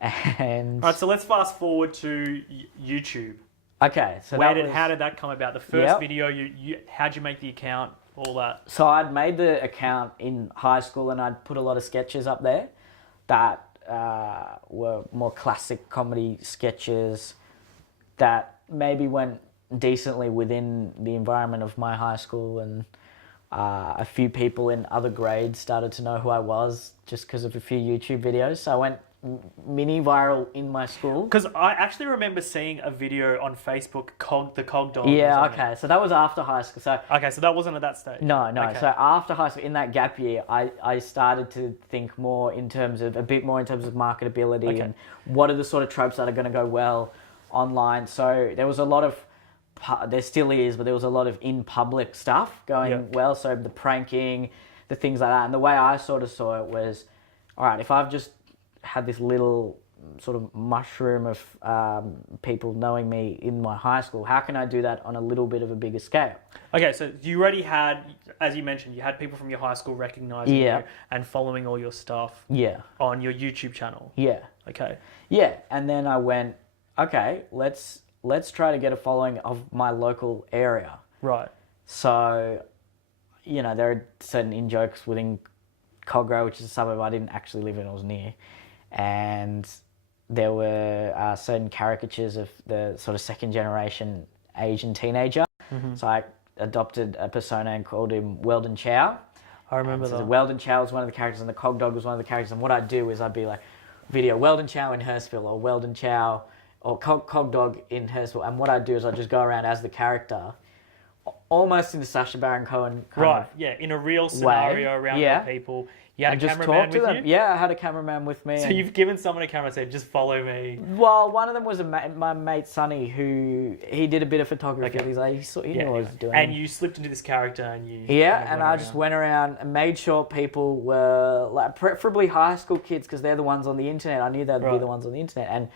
And All right, so let's fast forward to YouTube. okay, so How did that come about? The first video, how'd you make the account? All that. So I'd made the account in high school, and I'd put a lot of sketches up there that were more classic comedy sketches that maybe went decently within the environment of my high school, and a few people in other grades started to know who I was just because of a few YouTube videos. So I went mini viral in my school. Because I actually remember seeing a video on Facebook, the Cog Dog. Yeah, okay. So that was after high school. So okay, so that wasn't at that stage. No. Okay. So after high school, in that gap year, I started to think more in terms of marketability and what are the sort of tropes that are going to go well online. So there was a lot of, there still is, but there was a lot of in public stuff going well. So the pranking, the things like that. And the way I sort of saw it was, all right, if I've just had this little sort of mushroom of people knowing me in my high school, how can I do that on a little bit of a bigger scale? Okay, so you already had, as you mentioned, you had people from your high school recognizing you and following all your stuff on your YouTube channel. Yeah. Okay. Yeah, and then I went, okay, let's try to get a following of my local area. Right. So, you know, there are certain in-jokes within Cogra, which is a suburb I didn't actually live in, I was near. And there were certain caricatures of the sort of second generation Asian teenager. Mm-hmm. So I adopted a persona and called him Weldon Chow. I remember that. Weldon Chow was one of the characters, and the Cog Dog was one of the characters. And what I'd do is I'd be like, video Weldon Chow in Hurstville, or Weldon Chow, or Cog Dog in Hurstville. And what I'd do is I'd just go around as the character, almost in the Sacha Baron Cohen kind of in a real scenario around other people. You had a cameraman with you? Yeah, I had a cameraman with me. So you've given someone a camera and said, just follow me. Well, one of them was my mate Sonny, who he did a bit of photography. Okay. He's like, he knew what I was doing. And you slipped into this character and you... Yeah, and I just went around and made sure people were, like, preferably high school kids, because they're the ones on the internet. I knew they'd be the ones on the internet. And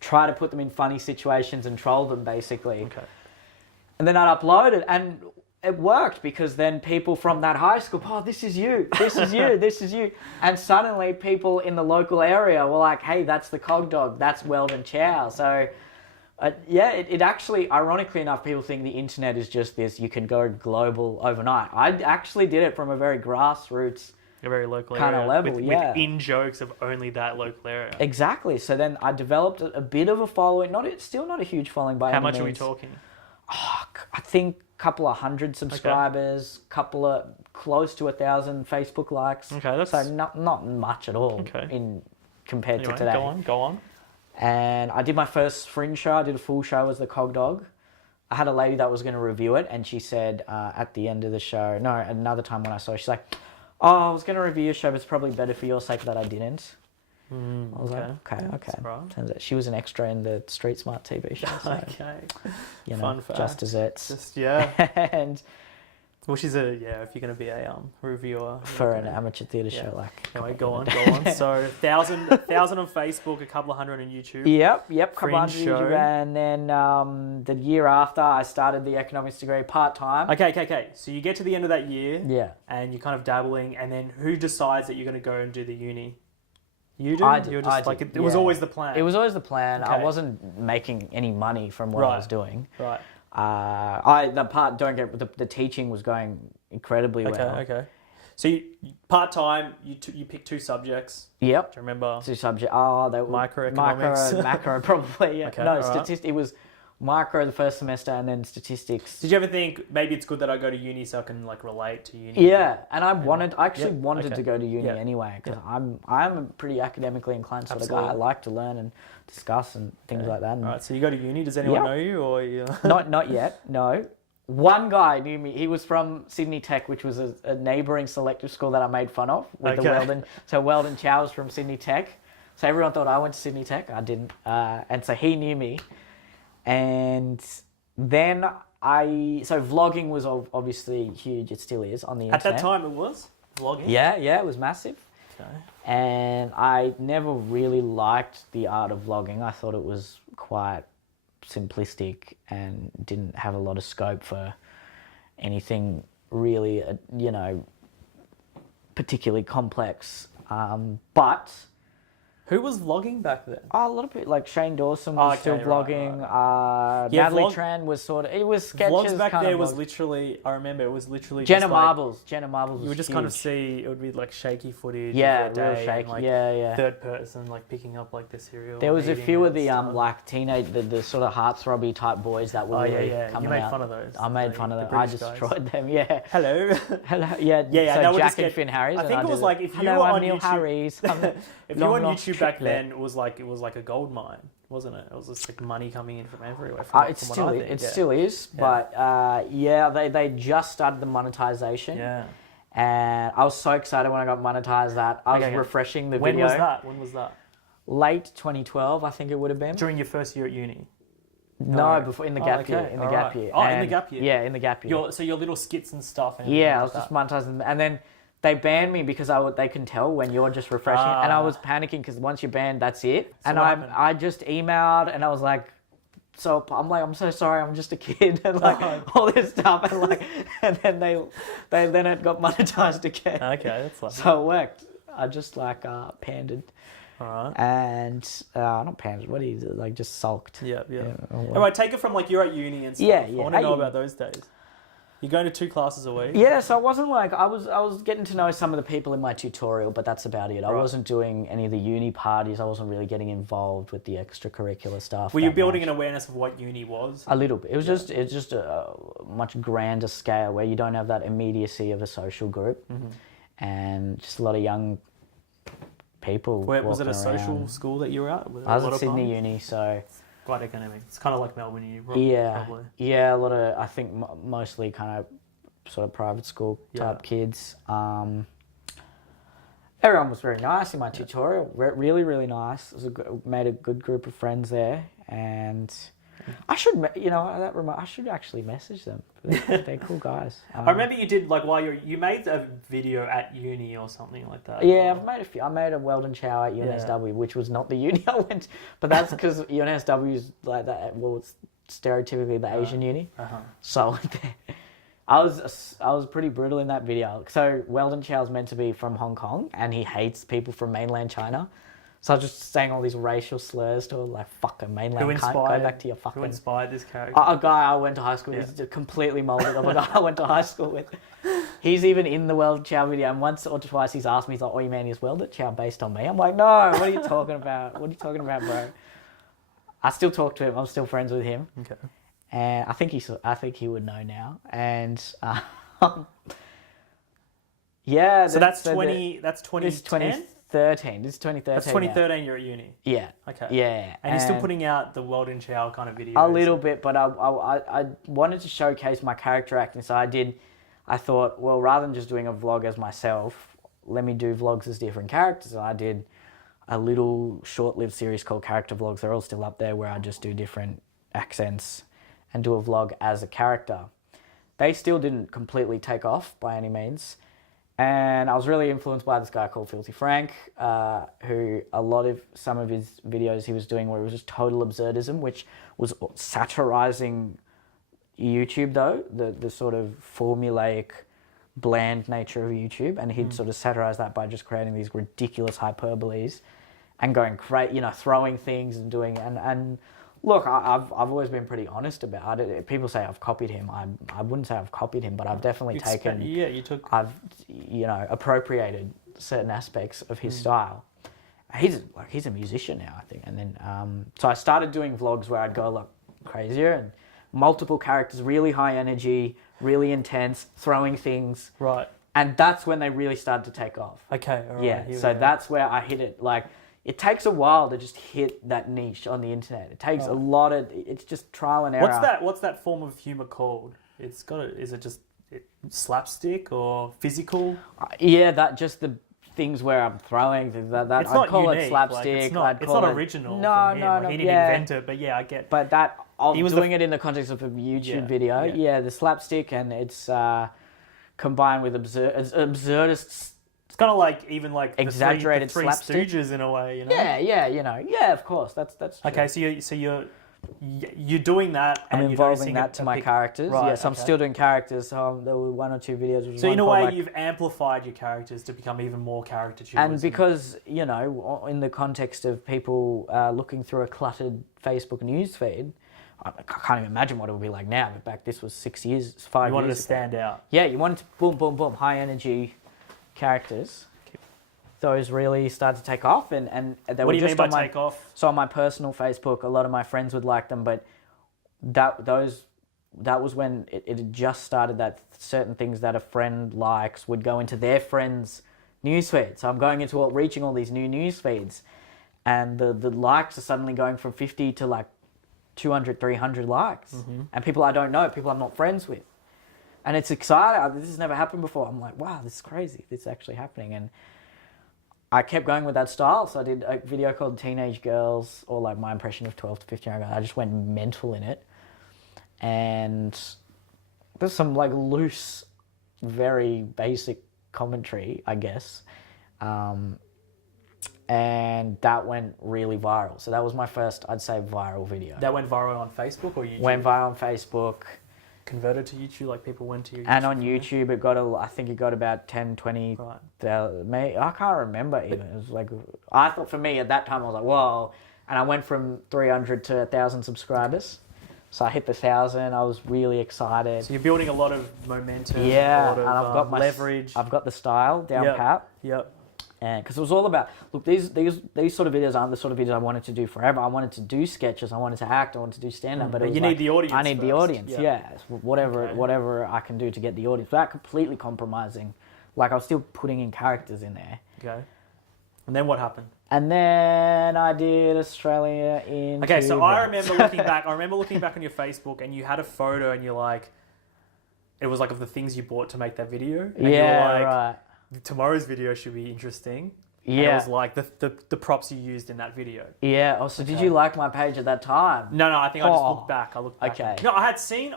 try to put them in funny situations and troll them, basically. Okay. And then I'd upload it, and it worked, because then people from that high school, oh, this is you, this is you, this is you. And suddenly people in the local area were like, hey, that's the Cog Dog, that's Weldon Chow. So, it actually, ironically enough, people think the internet is just this, you can go global overnight. I actually did it from a very grassroots, a very local kind area, of level, with in-jokes of only that local area. Exactly. So then I developed a bit of a following, still not a huge following by any means. How much are we talking? Oh, I think couple of hundred subscribers, couple of close to 1,000 Facebook likes. Okay, that's so not much at all compared to today. Go on. And I did my first Fringe show. I did a full show as the Cog Dog. I had a lady that was going to review it, and she said at the end of the show, another time when I saw her, she's like, "Oh, I was going to review your show, but it's probably better for your sake that I didn't." I was like, okay. Turns out she was an extra in the Street Smart TV show. So, fun fact. Just desserts. And well, she's if you're going to be a reviewer for an amateur theatre show, like. Anyway, go on. So 1,000 on Facebook, a couple of hundred on YouTube. Yep, couple hundred on YouTube, and then the year after I started the economics degree part time. Okay. So you get to the end of that year, and you're kind of dabbling, and then who decides that you're going to go and do the uni? You do? I did. It was always the plan. It was always the plan. Okay. I wasn't making any money from what I was doing. Right. The teaching was going incredibly well. Okay. So you part time, you picked two subjects. Yep. Do you remember? Two subjects. Oh, they were microeconomics. Macro probably. Yeah. Okay, no, statistics. It was micro the first semester, and then statistics. Did you ever think maybe it's good that I go to uni so I can relate to uni? Yeah, and I actually wanted to go to uni anyway, because I'm a pretty academically inclined sort of guy. I like to learn and discuss and things like that. And all right, so you go to uni. Does anyone know you, or you? Not yet. No. One guy knew me. He was from Sydney Tech, which was a neighbouring selective school that I made fun of with the Weldon. So Weldon Chow was from Sydney Tech. So everyone thought I went to Sydney Tech. I didn't. And so he knew me. And then so vlogging was obviously huge. It still is on the internet. At that time it was vlogging? Yeah, it was massive. Okay. And I never really liked the art of vlogging. I thought it was quite simplistic and didn't have a lot of scope for anything really, particularly complex. But Who was vlogging back then? A lot of people, like Shane Dawson was still vlogging. Natalie Tran was it was sketches. Vlogs back there was literally, I remember it was literally Jenna Marbles. Jenna Marbles was you would just huge. kind of see, it would be like shaky footage. Yeah, of their real day shaky. and, like, yeah. third person, like picking up like the cereal. There was a few of the stuff. like the sort of heartthrobby type boys that were really coming You made out. fun of those. I made fun of them. I destroyed them. Yeah. Hello. Hello. Yeah. Yeah. So Jack and Finn Harris. I think it was like if you were Hello, I'm on Neil YouTube. Harris. If you were on YouTube back then, it was like a gold mine, wasn't it? It was just like money coming in from everywhere. It still is, but they just started the monetization. Yeah. And I was so excited when I got monetized that I was refreshing the video. When was that? Late 2012, I think it would have been. During your first year at uni? No, before in the gap year. In the gap year. Oh, in the gap year. Yeah, in the gap year. So your little skits and stuff. And I was just monetizing them, and then they banned me because they can tell when you're just refreshing, and I was panicking because once you're banned, that's it. So and I just emailed, and I was like, so I'm so sorry, I'm just a kid, and like all this stuff, and then then it got monetized again. Okay, that's lovely. So it worked. I just pandered. All right. And not pandered. What is it? Like just sulked. Yeah. Anyway, take it from like you're at uni and stuff. Yeah. I want to know about those days. You're going to 2 classes a week? Yeah, so I wasn't like, I was getting to know some of the people in my tutorial, but that's about it. I wasn't doing any of the uni parties. I wasn't really getting involved with the extracurricular stuff. Were you building an awareness of what uni was? A little bit. It was just a much grander scale where you don't have that immediacy of a social group, and just a lot of young people. Was it a social around. School that you were at? I was at Sydney Uni, so... Quite academic. It's kind of like Melbourne Uni, probably. Yeah, a lot of, I think, mostly kind of sort of private school type kids. Everyone was very nice in my tutorial. Really, really nice. Made a good group of friends there, and I should, I should actually message them. They're cool guys. I remember you did like you made a video at uni or something like that. Yeah, I've made a few. I made a Weldon Chow at UNSW, which was not the uni I went, but that's because UNSW is like that. Well, it's stereotypically the Asian uni. So I went there. I was pretty brutal in that video. So Weldon Chow's meant to be from Hong Kong, and he hates people from mainland China. So I was just saying all these racial slurs to him, like, fucking mainland cunt, go back to your fucking... Who inspired this character? A guy I went to high school with. He's completely moulded of a guy I went to high school with. He's even in the Weldon Chow video, and once or twice he's asked me, he's like, oh, you mean is Weldon Chow based on me? I'm like, no, what are you talking about? What are you talking about, bro? I still talk to him. I'm still friends with him. Okay. And I think he would know now. And... yeah. So that's 2010? That's 2013. This is 2013. That's 2013. You're at uni. Yeah. Okay. Yeah. And you're still putting out the Weldon Chow kind of videos. A little bit, but I wanted to showcase my character acting, so I thought, well, rather than just doing a vlog as myself, let me do vlogs as different characters. And I did a little short-lived series called Character Vlogs. They're all still up there, where I just do different accents and do a vlog as a character. They still didn't completely take off by any means. And I was really influenced by this guy called Filthy Frank, who some of his videos he was doing where it was just total absurdism, which was satirizing YouTube though, the sort of formulaic, bland nature of YouTube. And he'd sort of satirize that by just creating these ridiculous hyperboles and going throwing things and doing, and look, I've always been pretty honest about it. People say I've copied him. I wouldn't say I've copied him, but I've definitely I've appropriated certain aspects of his style. He's a musician now, I think. And then so I started doing vlogs where I'd go a lot crazier and multiple characters, really high energy, really intense, throwing things. Right. And that's when they really started to take off. Okay. All right. Yeah. So that's where I hit it. Like, it takes a while to just hit that niche on the internet. It takes a lot of... It's just trial and error. What's that form of humour called? Is it just slapstick or physical? Yeah, just the things where I'm throwing things. I'd call it slapstick. It's not original. No. He didn't invent it, but yeah, I get. But doing it in the context of a YouTube video. Yeah, the slapstick, and it's combined with absurdist. It's kind of like even like exaggerated the three slapstick. Stooges in a way, Yeah, of course. That's okay. So you're you're doing that. And I'm involving that to my characters. Right, yes, I'm still doing characters. So there were 1 or 2 videos. So in a way, you've amplified your characters to become even more caricature. And because, you know, in the context of people looking through a cluttered Facebook news feed, I can't even imagine what it would be like now. But back, this was 5 years. You wanted to stand out. Yeah, you wanted to boom, boom, boom, high energy characters. Those really started to take off, and they what were do you just mean by take off? So on my personal Facebook, a lot of my friends would like them, but that was when it had just started, that certain things that a friend likes would go into their friend's newsfeed. So I'm going into reaching all these new news feeds, and the likes are suddenly going from 50 to like 200, 300 likes, and people I don't know, people I'm not friends with, and it's exciting. This has never happened before. I'm like, wow, this is crazy. This is actually happening, and I kept going with that style. So I did a video called Teenage Girls, or like my impression of 12 to 15 year old. I just went mental in it. And there's some like loose, very basic commentary, I guess. And that went really viral. So that was my first, I'd say, viral video. That went viral on Facebook or YouTube? Went viral on Facebook. Converted to YouTube, like people went to your YouTube. And on YouTube, I think it got about 10, 20, maybe, I can't remember even. It was like, I thought for me at that time, I was like, whoa. And I went from 300 to 1,000 subscribers. So I hit the 1,000. I was really excited. So you're building a lot of momentum. Yeah, a lot of, and I've got my leverage. I've got the style down pat. Yep. And because it was all about, look, these sort of videos aren't the sort of videos I wanted to do forever. I wanted to do sketches. I wanted to act. I wanted to do stand up. But you need the audience. I need the audience. Yep. Yeah, whatever I can do to get the audience without completely compromising. Like I was still putting in characters in there. Okay. And then what happened? And then I did Australia in. Okay, so I remember looking back. I remember looking back on your Facebook, and you had a photo, and you're like, it was like of the things you bought to make that video. And yeah, you were like, right. Tomorrow's video should be interesting. Yeah. And it was like the props you used in that video. Yeah. Oh, so did you like my page at that time? No. I think I just looked back. I looked back. Okay. No, I had seen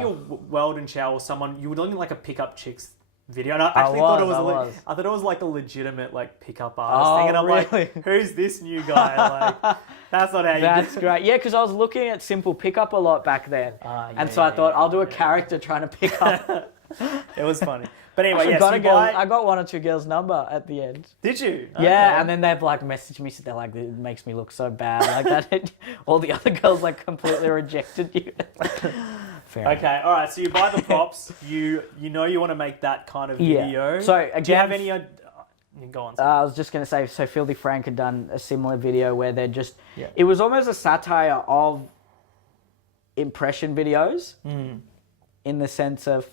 your Weldon Chow or someone. You were doing like a pickup chicks video, and I actually thought it was like a legitimate like pickup artist thing, and I'm really? like, who's this new guy? Like, that's not how you. That's great. Yeah, because I was looking at simple pickup a lot back then, and so I thought I'll do a character trying to pick up. It was funny. But anyway, I got 1 or 2 girls' number at the end. Did you? Okay. Yeah, and then they've like messaged me, so they're like, it makes me look so bad. Like that, all the other girls like completely rejected you. Fair okay, enough. all right. So you buy the props. you know you want to make that kind of video. Yeah. So again, do you have any? Go on. I was just going to say, so Filthy Frank had done a similar video where they're just, it was almost a satire of impression videos, in the sense of,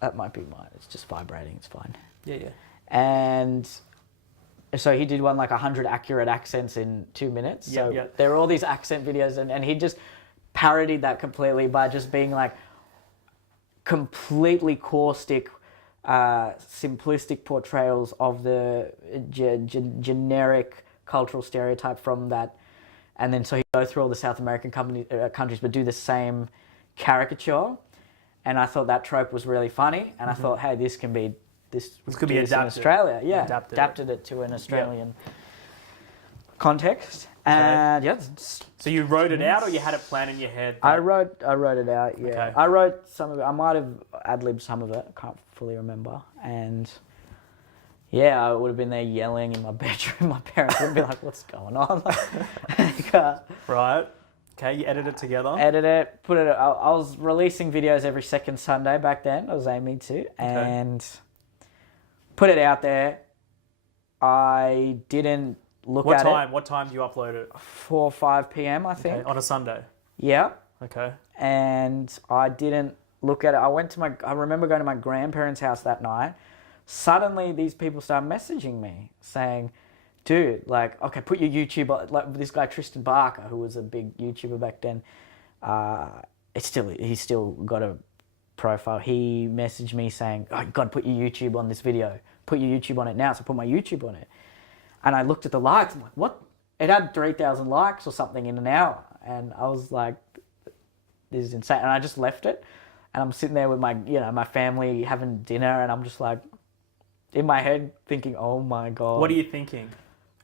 that might be mine. It's just vibrating. It's fine. Yeah. And so he did one like 100 accurate accents in 2 minutes. So there were all these accent videos, and he just parodied that completely by just being like completely caustic, simplistic portrayals of the generic cultural stereotype from that. And then so he'd go through all the South American countries, but do the same caricature. And I thought that trope was really funny, and I thought, hey, this could be adapted in Australia. Yeah, adapted it to an Australian context. And so you wrote it out, or you had it planned in your head? I wrote it out. Yeah, okay. I wrote some of it. I might have ad-libbed some of it. I can't fully remember. And yeah, I would have been there yelling in my bedroom. My parents would be like, "What's going on?" Right. Okay, you edit it together? Edit it, put it... I was releasing videos every second Sunday back then. I was aiming to. And put it out there. I didn't look at it. What time do you upload it? 4 or 5 p.m, I think. Okay, on a Sunday? Yeah. Okay. And I didn't look at it. I remember going to my grandparents' house that night. Suddenly, these people started messaging me saying... Dude, like, okay, put your YouTube on. Like this guy Tristan Barker, who was a big YouTuber back then, he's still got a profile. He messaged me saying, "Oh, you got to put your YouTube on this video. Put your YouTube on it now." So I put my YouTube on it, and I looked at the likes. I'm like, what? It had 3,000 likes or something in an hour, and I was like, "This is insane." And I just left it, and I'm sitting there with my family having dinner, and I'm just like, in my head thinking, "Oh my god." What are you thinking?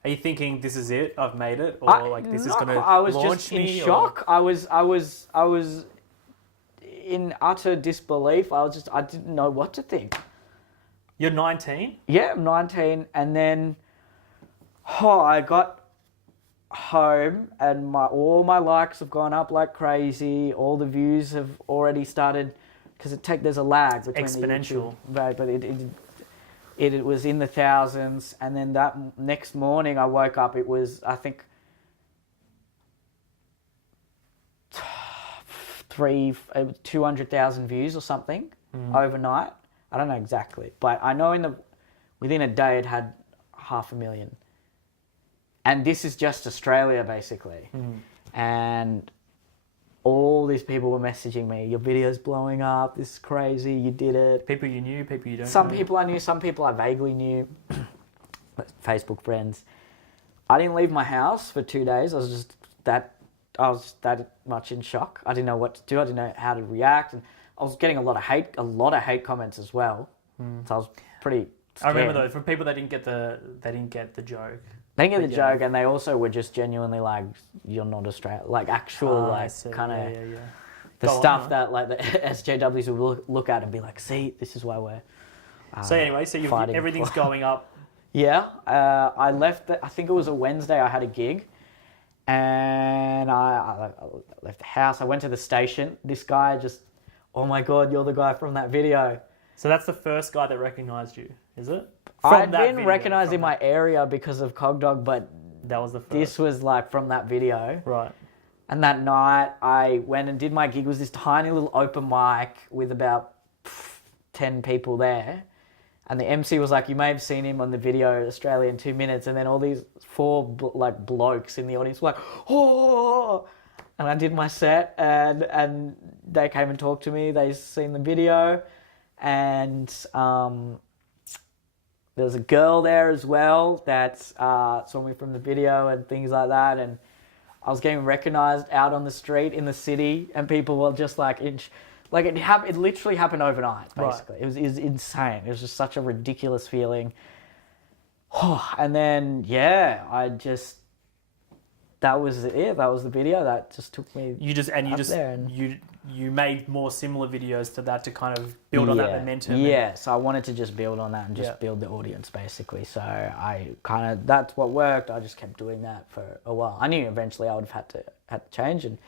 Are you thinking this is it? I've made it, or like this is going to launch me? I was just in shock. I was in utter disbelief. I didn't know what to think. You're 19? Yeah, I'm 19, and then I got home, and all my likes have gone up like crazy. All the views have already started, because there's a lag between exponential, right? But it was in the thousands, and then that next morning I woke up. It was, I think, 200,000 views or something overnight. I don't know exactly, but I know within a day it had 500,000. And this is just Australia, basically. And all these people were messaging me, your video's blowing up, this is crazy, you did it. People you knew, people you don't know. Some people I knew, some people I vaguely knew. Facebook friends. I didn't leave my house for 2 days. I was that much in shock. I didn't know what to do. I didn't know how to react. And I was getting a lot of hate comments as well. So I was pretty scared. I remember those from people that didn't get the joke. They didn't get the joke, and they also were just genuinely like, "You're not Australian," like actual kind of the stuff that like the SJWs would look at and be like, "See, this is why we're." So anyway, everything's going up. Yeah, I left. I think it was a Wednesday. I had a gig. And I left the house. I went to the station. This guy just, oh my God, you're the guy from that video. So that's the first guy that recognised you, is it? I'd been recognised in my area because of Cogdog, but that was the first. This was like from that video. Right. And that night I went and did my gig. It was this tiny little open mic with about 10 people there. And the MC was like, you may have seen him on the video, Australia in 2 minutes. And then all these 4 blokes in the audience were like, oh! And I did my set, and they came and talked to me. They seen the video. And there was a girl there as well that saw me from the video and things like that. And I was getting recognised out on the street in the city. And people were just like... it literally happened overnight, basically. Right. It was insane. It was just such a ridiculous feeling. And then, that was it. That was the video. That just took me You made more similar videos to that to kind of build on that momentum. Yeah, so I wanted to just build on that and just build the audience, basically. So that's what worked. I just kept doing that for a while. I knew eventually I would have had to change. And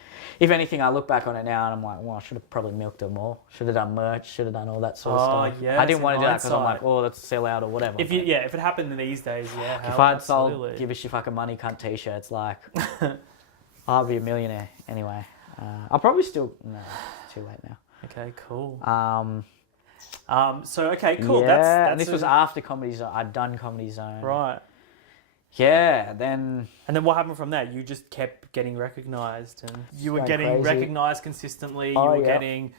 if anything, I look back on it now and I'm like, well, I should have probably milked it more. Should have done merch. Should have done all that sort of stuff. Yeah, I didn't want to do that because I'm like, oh, let's sell out or whatever. If it happened these days, if I'd sold Give a Shit Fucking Money Cunt t-shirts, like, I'd be a millionaire anyway. I'll probably still... No, it's too late now. Okay, cool. Okay, cool. Yeah, and this was after Comedy Zone. I'd done Comedy Zone. Right. Yeah, then... And then what happened from that? You just kept getting recognised, and you were getting recognised consistently. You were getting...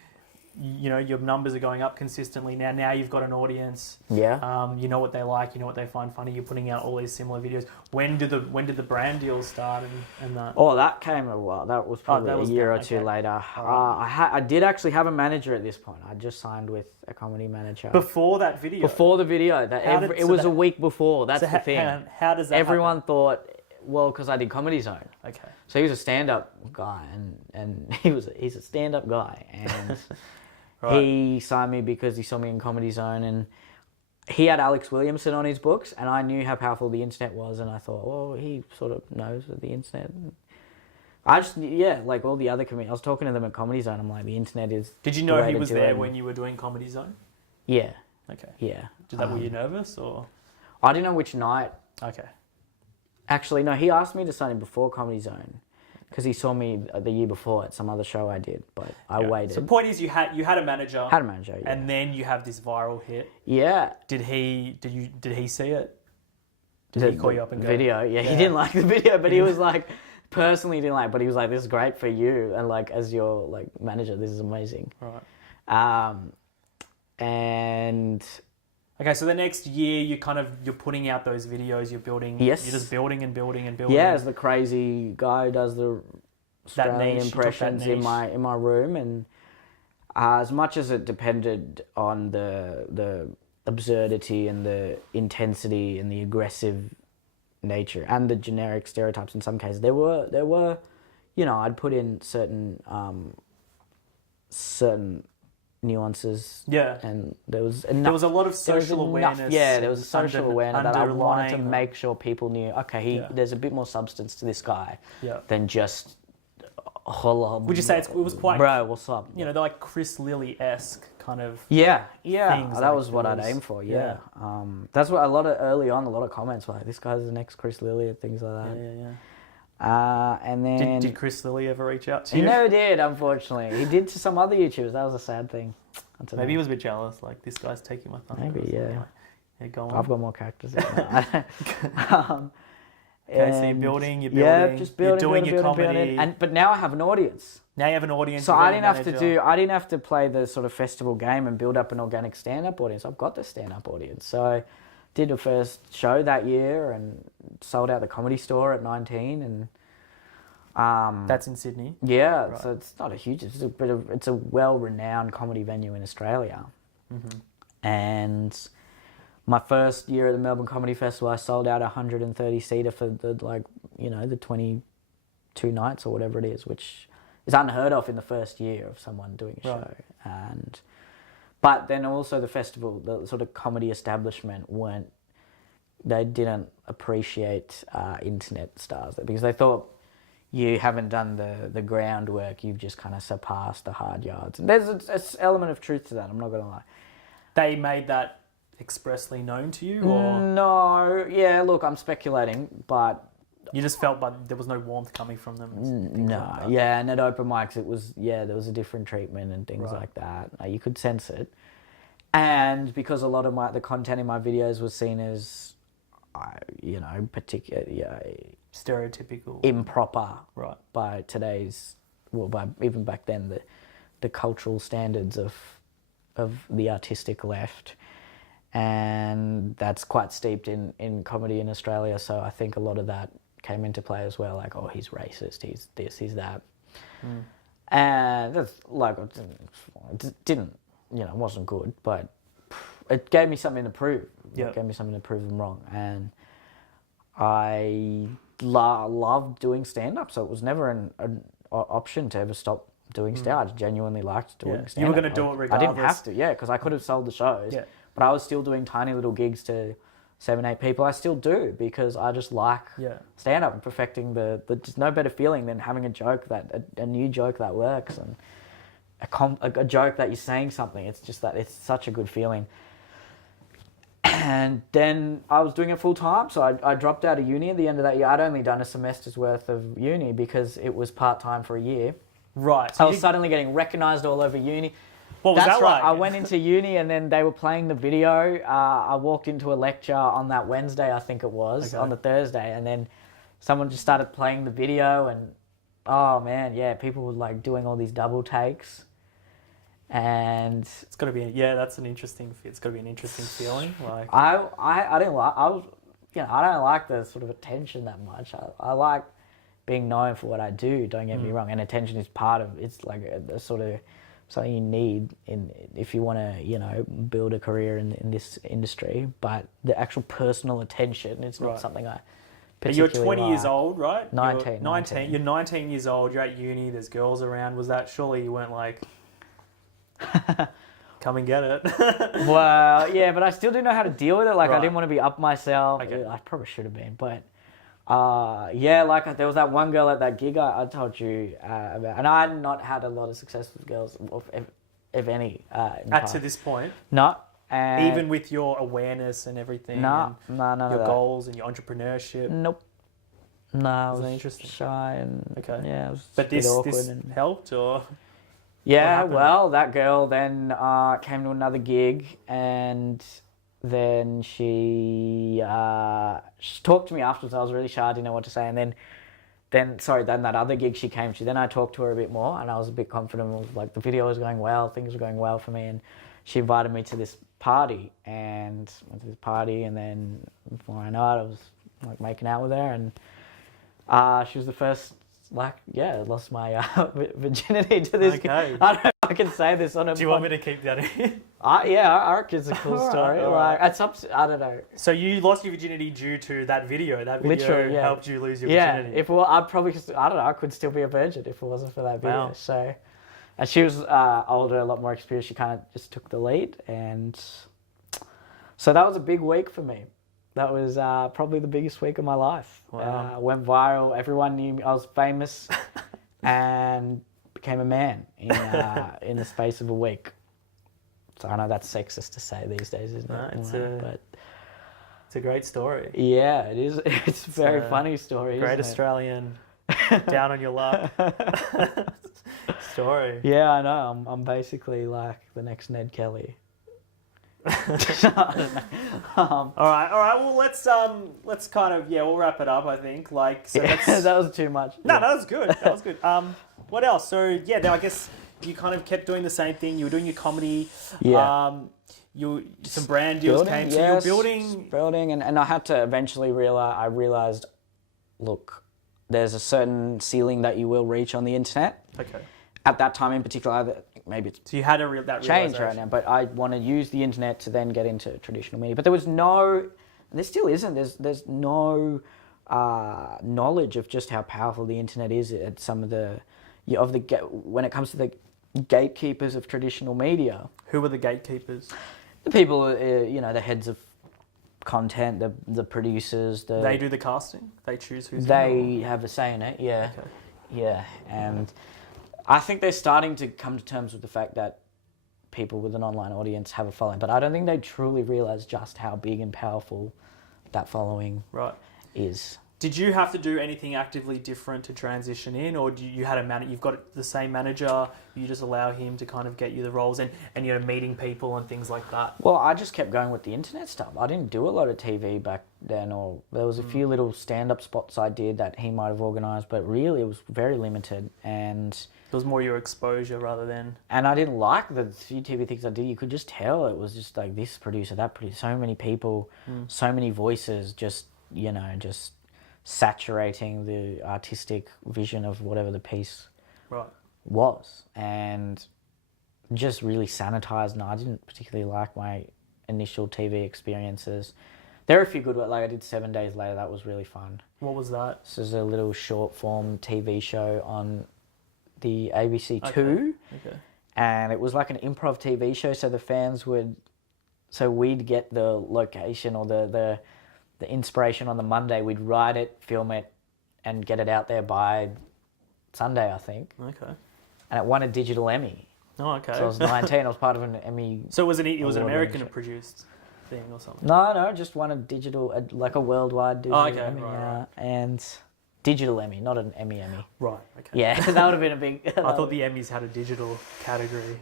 your numbers are going up consistently. Now you've got an audience. Yeah. You know what they like. You know what they find funny. You're putting out all these similar videos. When did the brand deals start and that? Oh, that came a while. That was probably a year or two later. I did actually have a manager at this point. I just signed with a comedy manager. Before that video? Before the video. It was a week before. That's the thing. How does that Everyone happen? thought, well, because I did Comedy Zone. Okay. So he was a stand-up guy, and he's a stand-up guy, and... Right. He signed me because he saw me in Comedy Zone, and he had Alex Williamson on his books, and I knew how powerful the internet was, and I thought, well, he sort of knows the internet. I just, like all the other comedians, I was talking to them at Comedy Zone, I'm like, the internet is... Did you know he was there when you were doing Comedy Zone? Yeah. Okay. Yeah. Were you nervous, or...? I didn't know which night. Okay. Actually, no, he asked me to sign him before Comedy Zone. Because he saw me the year before at some other show I did, but I waited. So the point is, you had a manager. Had a manager, yeah. And then you have this viral hit. Yeah. Did he see it? Did he call you up and go? Video? Yeah, he didn't like the video, but he was like, personally didn't like. But he was like, "This is great for you," and like as your like manager, this is amazing. Right. And. Okay, so the next year you're putting out those videos, you're building. Yes. You're just building and building and building. Yeah, as the crazy guy who does the Australian impressions in my room, and as much as it depended on the absurdity and the intensity and the aggressive nature and the generic stereotypes in some cases. There were, you know, I'd put in certain nuances. Yeah. And there was enough. There was a lot of social awareness. Yeah, there was social awareness that I wanted to underlying- make sure people knew, okay, there's a bit more substance to this guy than just... Would you say it was quite... Bro, what's up? You know, they're like Chris Lilly-esque kind of... Yeah. things That like was what I'd aim for, yeah. That's what early on, a lot of comments were like, this guy's the next Chris Lilly and things like that. Yeah. And then... Did Chris Lilly ever reach out to you? He never did, unfortunately. He did to some other YouTubers. That was a sad thing. Maybe he was a bit jealous, like, this guy's taking my thunder. Maybe, yeah. Yeah, go on. I've got more characters than Okay, so you're building, yeah, just building, you're doing your building, comedy. but now I have an audience. Now you have an audience. So I didn't have to play the sort of festival game and build up an organic stand-up audience. I've got the stand-up audience. So I did the first show that year and sold out the Comedy Store at 19 and that's in Sydney. Yeah, right. So it's not a huge. It's a well-renowned comedy venue in Australia, and my first year at the Melbourne Comedy Festival, I sold out a 130-seater for the 22 nights or whatever it is, which is unheard of in the first year of someone doing a show. But then also the festival, the sort of comedy establishment they didn't appreciate internet stars because they thought you haven't done the groundwork, you've just kind of surpassed the hard yards. And there's an element of truth to that, I'm not going to lie. They made that expressly known to you, or no? Yeah, look, I'm speculating, but you just felt like there was no warmth coming from them. No, like yeah, and at open mics it was there was a different treatment and things like that. You could sense it, and because a lot of the content in my videos was seen as, particular, stereotypical, improper, right? By today's, by even back then the cultural standards of the artistic left. And that's quite steeped in comedy in Australia, so I think a lot of that came into play as well, like, oh, he's racist, he's this, he's that. And that's like, it didn't, it wasn't good, but it gave me something to prove. It gave me something to prove them wrong. And I loved doing stand-up, so it was never an option to ever stop doing stand-up. I genuinely liked doing stand-up. You were going to do it regardless. I didn't have to, because I could have sold the shows. Yeah. But I was still doing tiny little gigs to 7-8 people. I still do because I just like stand-up and perfecting there's no better feeling than having a joke a new joke that works and a joke that you're saying something. It's just that it's such a good feeling. And then I was doing it full time, so I dropped out of uni at the end of that year. I'd only done a semester's worth of uni because it was part-time for a year. Right. So I was suddenly getting recognised all over uni. What was that like? I went into uni and then they were playing the video. I walked into a lecture on that Wednesday, I think it was, on the Thursday, and then someone just started playing the video and, oh man, people were like doing all these double takes. And it's got to be, that's an interesting, it's got to be an interesting feeling. Like I don't like the sort of attention that much. I like being known for what I do, don't get me wrong, and attention is part of, it's like a sort of, something you need if you want to, build a career in this industry. But the actual personal attention, it's not something I particularly You're 20 years old, right? 19. You're 19 years old, you're at uni, there's girls around. Was that, surely you weren't like, come and get it? Well, yeah, but I still didn't know how to deal with it. Like, I didn't want to be up myself. Okay. I probably should have been, but... like there was that one girl at that gig I told you about, and I had not had a lot of success with girls, if any. To this point? No. Even with your awareness and everything? No, none of that. Your goals and your entrepreneurship? Nope. No, I was interesting? Shy and... Okay. Yeah, it was but this helped, or...? Yeah, well, that girl then came to another gig and... Then she talked to me afterwards. I was really shy. I didn't know what to say. And then that other gig she came to, then I talked to her a bit more and I was a bit confident. It was like the video was going well, things were going well for me. And she invited me to this party and went to this party. And then before I know it, I was like making out with her. And she was the first like, yeah, I lost my virginity to this. Okay. I don't know if I can say this on a. Do you want me to keep that in? I reckon it's a cool story. all right. Like, it's up to, I don't know. So you lost your virginity due to that video. That video Literally, yeah. helped you lose your virginity. Yeah, I'd probably, I don't know, I could still be a virgin if it wasn't for that video. Wow. So, and she was older, a lot more experienced. She kind of just took the lead, and so that was a big week for me. That was probably the biggest week of my life. Wow. Went viral. Everyone knew me. I was famous, and became a man in the space of a week. So I know that's sexist to say these days, isn't it? But it's a great story. Yeah, it is. It's a very funny story. Great isn't Australian, down on your luck story. Yeah, I know. I'm basically like the next Ned Kelly. I don't know. All right. Well, let's kind of we'll wrap it up. I think that was too much. No, that was good. That was good. What else? So then I guess you kind of kept doing the same thing. You were doing your comedy. Yeah. Some brand deals came. So yes, you're building, and I had to eventually realized, look, there's a certain ceiling that you will reach on the internet. Okay. At that time in particular, maybe it's so you had that change right now, but I want to use the internet to then get into traditional media. But there was there still isn't. There's no knowledge of just how powerful the internet is at some of when it comes to the gatekeepers of traditional media. Who were the gatekeepers? The people, the heads of content, the producers. They do the casting? They choose who's They have a say in it, yeah. Okay. Yeah, and I think they're starting to come to terms with the fact that people with an online audience have a following, but I don't think they truly realise just how big and powerful that following is. Did you have to do anything actively different to transition in, or you had you've got the same manager, you just allow him to kind of get you the roles and meeting people and things like that? Well, I just kept going with the internet stuff. I didn't do a lot of TV back then, or there was a few little stand-up spots I did that he might have organised, but really it was very limited, and it was more your exposure rather than... And I didn't like the few TV things I did. You could just tell it was just like this producer, that producer, so many people, so many voices, just saturating the artistic vision of whatever the piece was, and just really sanitized. And I didn't particularly like my initial TV experiences. There are a few good ones. Like I did 7 Days Later. That was really fun. What was that? This is a little short form TV show on the ABC Two, and it was like an improv TV show. So the fans we'd get the location or the inspiration on the Monday. We'd write it, film it, and get it out there by Sunday, I think. Okay. And it won a digital Emmy. Oh, okay. So I was 19. I was part of an Emmy. So it was an American produced thing or something? No, just won a digital, like a worldwide digital Emmy. Right. And digital Emmy, not an Emmy. Right. Okay. Yeah, that would have been a big. I thought the Emmys had a digital category.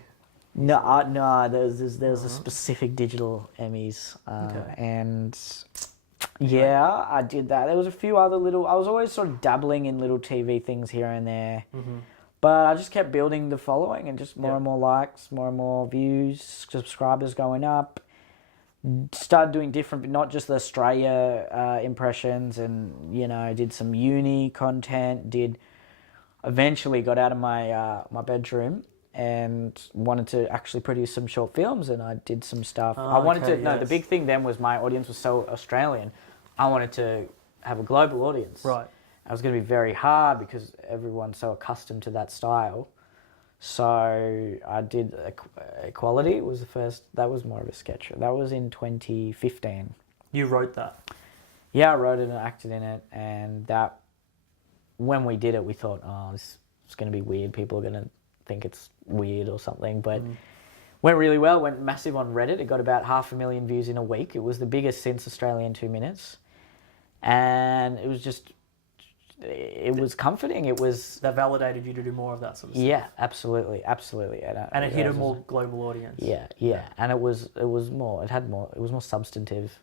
No. There was a specific digital Emmys, and. Yeah, I did that. There was a few other I was always sort of dabbling in little TV things here and there. Mm-hmm. But I just kept building the following and just more and more likes, more and more views, subscribers going up. Started doing different, but not just the Australia impressions, and, did some uni content, eventually got out of my my bedroom and wanted to actually produce some short films, and I did some stuff. I wanted to, the big thing then was my audience was so Australian. I wanted to have a global audience. Right. It was going to be very hard because everyone's so accustomed to that style. So I did Equality. Was the first, that was more of a sketch. That was in 2015. You wrote that? Yeah, I wrote it and acted in it, and that, when we did it, we thought, this is going to be weird. People are going to think it's weird or something, but went really well. Went massive on Reddit. It got about 500,000 views in a week. It was the biggest since Australian 2 Minutes, and it was comforting. That validated you to do more of that sort of stuff. Yeah, absolutely. And it hit a more global audience. Yeah, and it was more substantive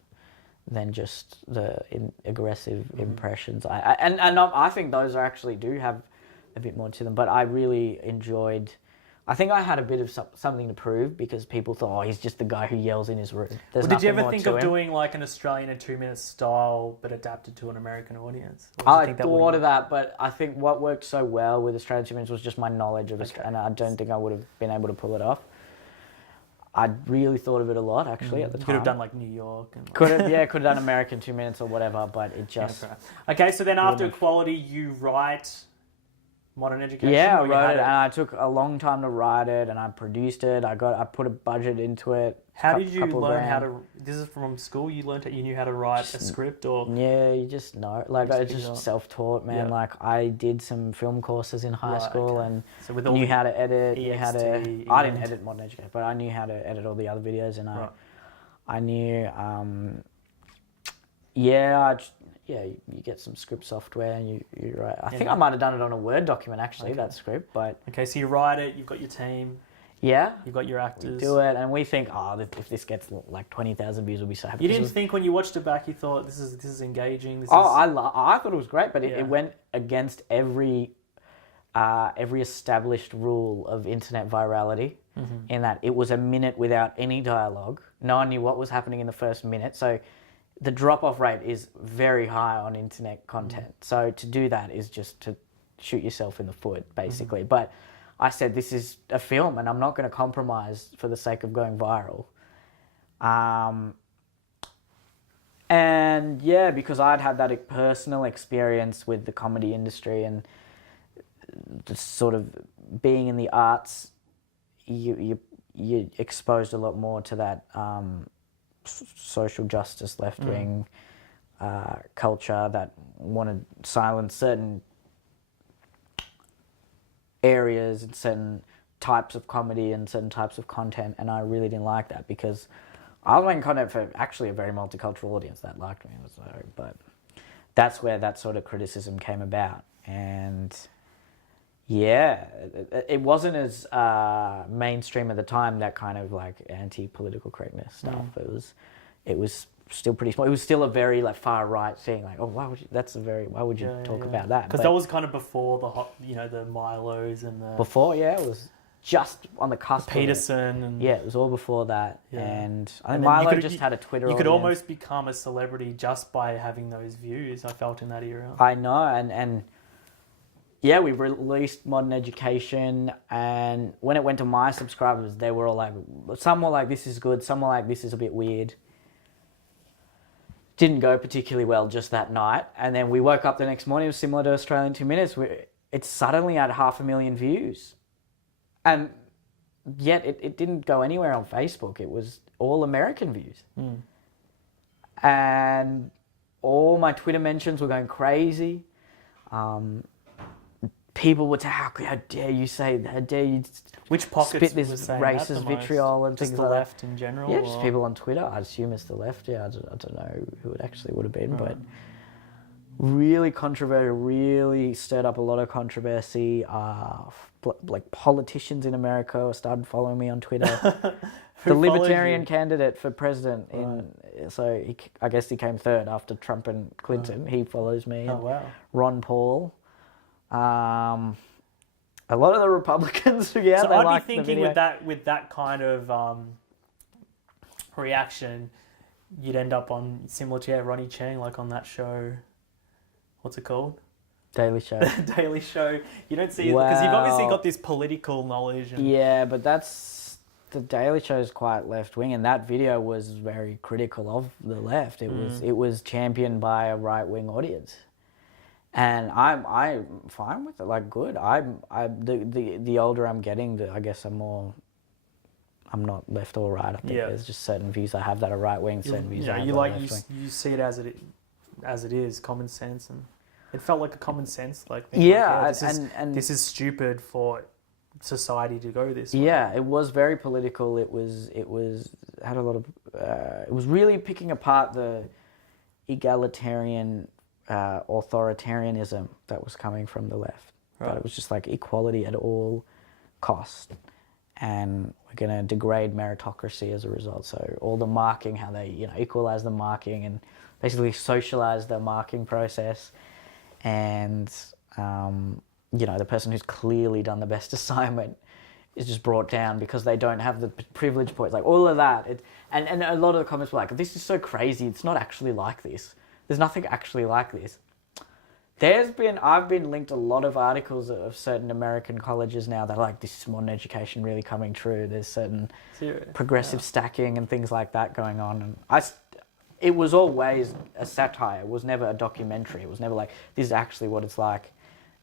than just the aggressive impressions. I think those actually do have a bit more to them, but I really enjoyed I think I had a bit of something to prove because people thought, oh, he's just the guy who yells in his room. Did you ever think of doing like an Australian in 2 minutes style, but adapted to an American audience? I thought of that, but I think what worked so well with Australian 2 minutes was just my knowledge of Australia, and I don't think I would have been able to pull it off. I really thought of it a lot, actually, at the time. You could have done like New York. And could have done American 2 minutes or whatever, but it just... Yeah, okay, so then after Equality, you write Modern Education? Yeah, I wrote it, and I took a long time to write it, and I produced it. I put a budget into it. How did you learn how to... This is from school? You learned you knew how to write a script? Or Yeah, you just know. Like, it's just self-taught, man. Yeah. Like, I did some film courses in high school and so with knew how to edit. I didn't edit Modern Education, but I knew how to edit all the other videos, and I knew... you get some script software and you write. I think I might have done it on a Word document, actually, that script, but... Okay, so you write it, you've got your team... Yeah. You've got your actors. We do it, and we think, if this gets like 20,000 views, we'll be so happy. You didn't think when you watched it back, you thought, this is engaging? I thought it was great, but it went against every established rule of internet virality, in that it was a minute without any dialogue. No one knew what was happening in the first minute, so the drop-off rate is very high on internet content. So to do that is just to shoot yourself in the foot, basically. But I said, this is a film and I'm not going to compromise for the sake of going viral. And yeah, because I'd had that personal experience with the comedy industry and just sort of being in the arts, you're exposed a lot more to that social justice, left-wing culture that wanted to silence certain areas and certain types of comedy and certain types of content, and I really didn't like that because I was making content for actually a very multicultural audience that liked me. But that's where that sort of criticism came about, and yeah, it wasn't as mainstream at the time, that kind of like anti-political correctness stuff. It was still pretty small. It was still a very like far right thing. Like, oh, why would you talk about that? Because that was kind of before the Milos and the... Before, yeah, it was just on the cusp. Peterson and... Yeah, it was all before that. Yeah. And I think Milo just had a Twitter audience. You could almost become a celebrity just by having those views, I felt, in that era. I know, and yeah, we released Modern Education, and when it went to my subscribers, they were all like, some were like, this is good, some were like, this is a bit weird. Didn't go particularly well just that night, and then we woke up the next morning. It was similar to Australian 2 minutes. It's suddenly at 500,000 views, and yet it didn't go anywhere on Facebook. It was all American views, and all my Twitter mentions were going crazy. People would say, how dare you which pockets spit this racist vitriol and just things the like left that. In general? Yeah, just people on Twitter. I assume it's the left. Yeah, I don't know who it actually would have been, but really controversial, really stirred up a lot of controversy. Like politicians in America started following me on Twitter. The Libertarian candidate for president, I guess he came third after Trump and Clinton. He follows me. Oh, wow. Ron Paul. A lot of the Republicans, so I'd be thinking with that kind of reaction, you'd end up on similar to Ronnie Chang, like on that show. What's it called? Daily Show. Daily Show. You don't see it because you've obviously got this political knowledge. Yeah, but the Daily Show is quite left wing, and that video was very critical of the left. It was championed by a right wing audience. And I'm fine with it, like good. The older I'm getting, I guess I'm not left or right. I think there's just certain views I have that are right wing, certain views I have that are left wing. You see it as it is, common sense, and it felt like a common sense like thing. Yeah, like, this is stupid for society to go this way. Yeah, it was very political. It was had a lot of it was really picking apart the egalitarian authoritarianism that was coming from the left. Right. But it was just like equality at all cost, and we're going to degrade meritocracy as a result. So all the marking, how they equalize the marking and basically socialize the marking process, and the person who's clearly done the best assignment is just brought down because they don't have the privilege points, like all of that. And a lot of the comments were like, "This is so crazy. It's not actually like this. There's nothing actually like this." I've been linked a lot of articles of certain American colleges now that are like, this is modern education really coming true. There's certain progressive stacking and things like that going on. And it was always a satire. It was never a documentary. It was never like, this is actually what it's like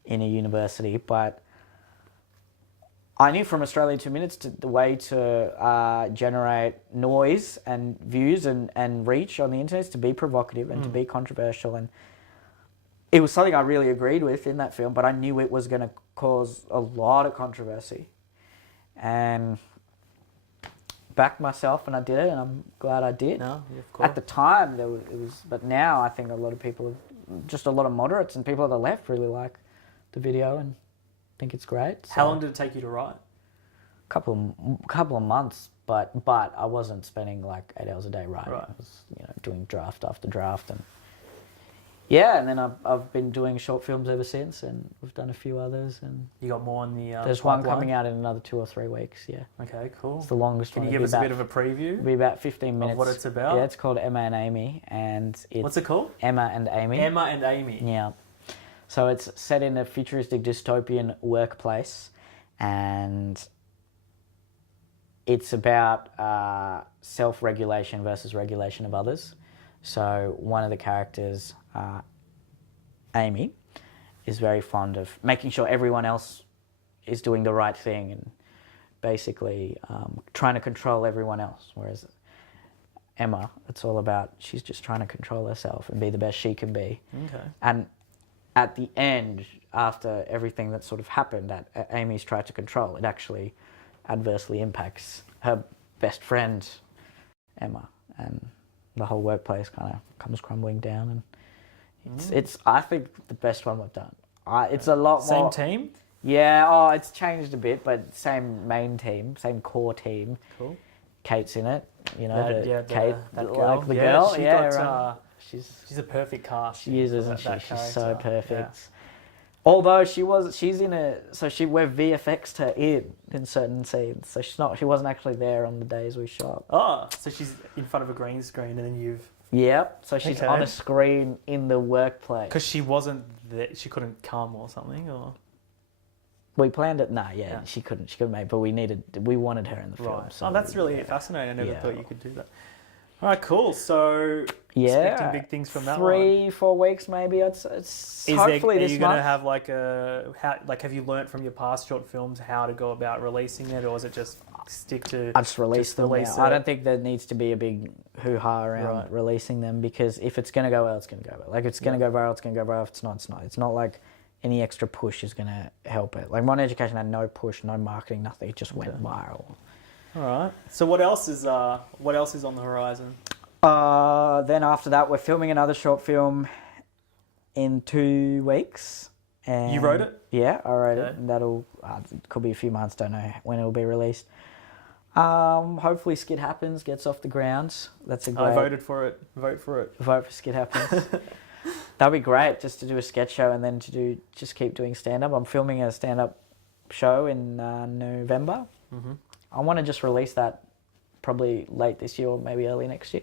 in a university. But I knew from Australia 2 Minutes the way to generate noise and views and reach on the internet is to be provocative and to be controversial. And it was something I really agreed with in that film, but I knew it was going to cause a lot of controversy. And backed myself and I did it, and I'm glad I did. No, of course. At the time, it was, but now I think a lot of people, just a lot of moderates and people on the left really like the video and think it's great. So how long did it take you to write? Couple of months, but I wasn't spending like 8 hours a day writing. Right. I was, doing draft after draft, and and then I've been doing short films ever since, and we've done a few others, and you got more on the there's pipeline? one coming out in another 2 or 3 weeks. Yeah. Okay, cool. It's the longest one. Can you give us a bit of a preview? It'll be about 15 minutes. Of what it's about? Yeah, it's called Emma and Amy, and it's what's it called? Emma and Amy. Emma and Amy. Yeah. So it's set in a futuristic dystopian workplace, and it's about self-regulation versus regulation of others. So one of the characters, Amy, is very fond of making sure everyone else is doing the right thing and basically trying to control everyone else. Whereas Emma, it's all about, she's just trying to control herself and be the best she can be. Okay. And at the end, after everything that sort of happened that Amy's tried to control, it actually adversely impacts her best friend, Emma, and the whole workplace kind of comes crumbling down. And it's I think the best one we've done. It's a lot more... Same team? Yeah, it's changed a bit, but same main team, same core team. Cool. Kate's in it, Kate, that girl. like the girl. She yeah, got, she's a perfect cast. She is, isn't she? She's so perfect. Yeah. Although we're VFX'd her in certain scenes, so she wasn't actually there on the days we shot. Oh, so she's in front of a green screen and then you've... Yep, so she's on a screen in the workplace. Because she wasn't there, she couldn't come or something, or... We planned it. She couldn't make. But we wanted her in the film. Right. So that's really fascinating. I never thought you could do that. All right, cool. So expecting big things from that 3-4 weeks maybe. It's hopefully this month. Are you going to have have you learnt from your past short films how to go about releasing it, or is it just stick to? I just release them. I don't think there needs to be a big hoo-ha around releasing them, because if it's going to go well, it's going to go well. Like if it's going to go viral, it's going to go viral. If it's not, it's not. It's not like any extra push is going to help it. Like Modern Education had no push, no marketing, nothing. It just went viral. All right. So what else is on the horizon? Then after that, we're filming another short film in 2 weeks. And you wrote it? Yeah, I wrote it. And that'll could be a few months. Don't know when it'll be released. Hopefully, Skid Happens gets off the ground. That's a great. I voted for it. Vote for it. Vote for Skid Happens. That'd be great, just to do a sketch show and then just keep doing stand-up. I'm filming a stand-up show in November. Mm-hmm. I want to just release that probably late this year or maybe early next year.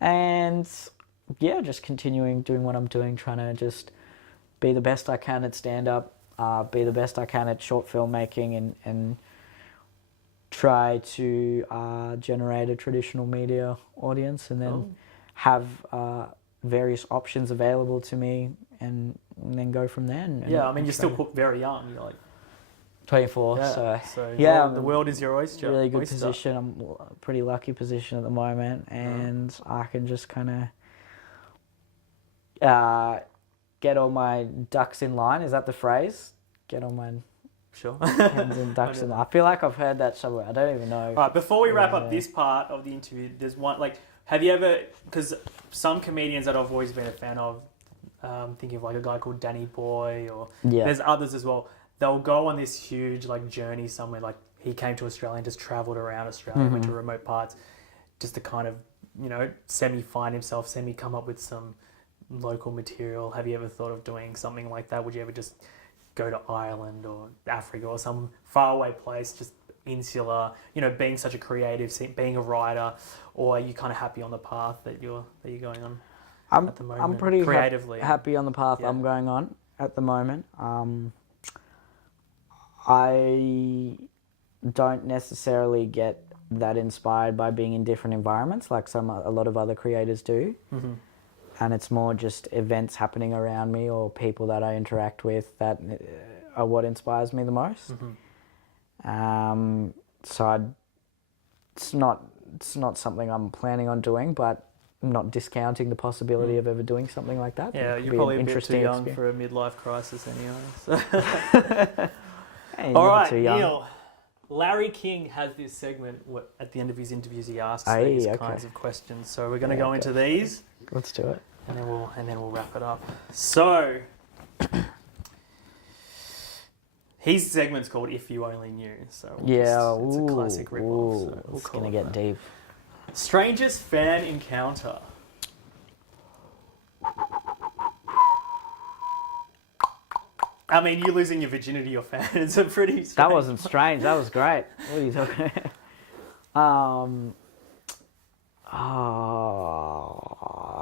And just continuing doing what I'm doing, trying to just be the best I can at stand-up, be the best I can at short filmmaking, and try to generate a traditional media audience, and then have various options available to me, and then go from there. You're still very young. You're like 24. The world is your oyster. Really good position. I'm a pretty lucky position at the moment, and I can just kind of get all my ducks in line. Is that the phrase? Get all my hens and ducks in line. I feel like I've heard that somewhere. I don't even know. All right, before we wrap up this part of the interview, there's one, have you ever, because some comedians that I've always been a fan of, thinking of a guy called Danny Boy, or there's others as well, they'll go on this huge journey somewhere, he came to Australia and just travelled around Australia, went to remote parts, just to kind of, semi-find himself, semi-come up with some local material. Have you ever thought of doing something like that? Would you ever just go to Ireland or Africa or some faraway place, just insular, being such a creative, being a writer, or are you kind of happy on the path that you're going on at the moment? I'm pretty creatively happy on the path I'm going on at the moment. I don't necessarily get that inspired by being in different environments like a lot of other creators do. Mm-hmm. And it's more just events happening around me or people that I interact with that are what inspires me the most. Mm-hmm. It's not something I'm planning on doing, but I'm not discounting the possibility of ever doing something like that. Yeah, you're probably a bit too young for a midlife crisis anyway. So. Hey, all right, Neel. Larry King has this segment at the end of his interviews. He asks these kinds of questions. So we're going to go into these. Let's do it, and then we'll wrap it up. So his segment's called "If You Only Knew." So it's a classic rip-off. So it's going to get deep. Strangest fan encounter. I mean, you losing your virginity to your fan is a pretty strange... That wasn't strange. That was great. What are you talking about?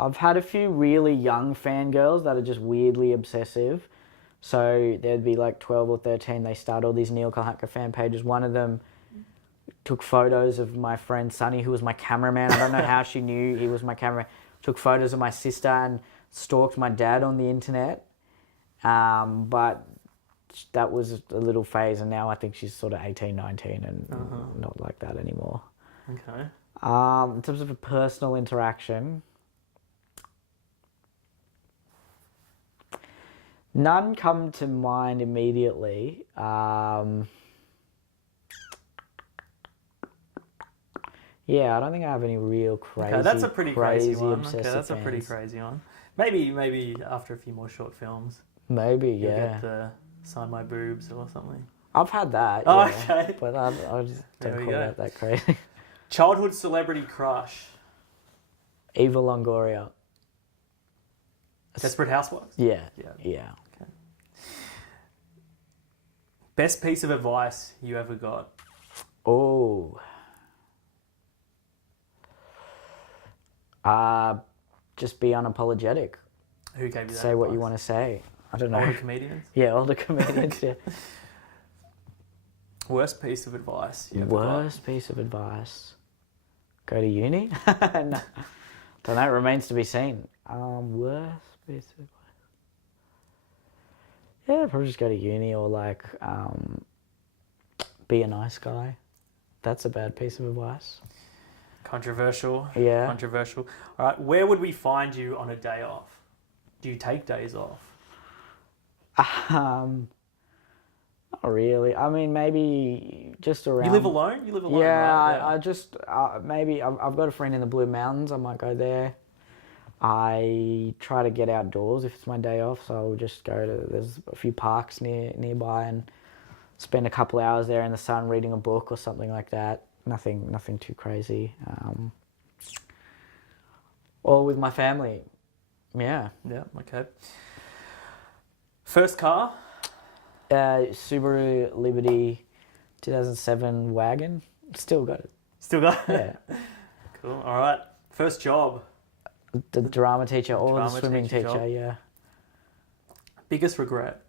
I've had a few really young fangirls that are just weirdly obsessive. So there'd be like 12 or 13. They start all these Neel Kolhatkar fan pages. One of them took photos of my friend Sunny, who was my cameraman. I don't know how she knew he was my cameraman. Took photos of my sister and stalked my dad on the internet. But that was a little phase, and now I think she's sort of 18, 19 and not like that anymore. Okay. In terms of a personal interaction, none come to mind immediately. Yeah, I don't think I have any real crazy. Okay, that's a pretty crazy one. Okay, that's a pretty crazy one. Maybe after a few more short films. Maybe, you'll yeah. Get the Sign My Boobs or something. I've had that. Oh, yeah, okay. But I just don't call that crazy. Childhood celebrity crush. Eva Longoria. Desperate Housewives? Yeah. Okay. Best piece of advice you ever got? Oh. Just be unapologetic. Who gave you that Say what advice? you want to say. I don't know. Older comedians? Yeah, older comedians, yeah. Worst piece of advice you ever got? Worst piece of advice? Go to uni? No. Don't know, remains to be seen. Worst piece of advice? Yeah, probably just go to uni or like be a nice guy. That's a bad piece of advice. Controversial. Yeah. Controversial. All right, where would we find you on a day off? Do you take days off? Not really. I mean, maybe just around... You live alone? You live alone, yeah, right? I just... maybe... I've got a friend in the Blue Mountains. I might go there. I try to get outdoors if it's my day off, so I'll just go to... There's a few parks nearby and spend a couple hours there in the sun reading a book or something like that. Nothing too crazy. Or with my family. Yeah. Yeah, okay. First car? Subaru Liberty 2007 wagon. Still got it. Still got it? Yeah. Cool. All right. First job? The drama teacher or the swimming teacher, job. yeah. Biggest regret?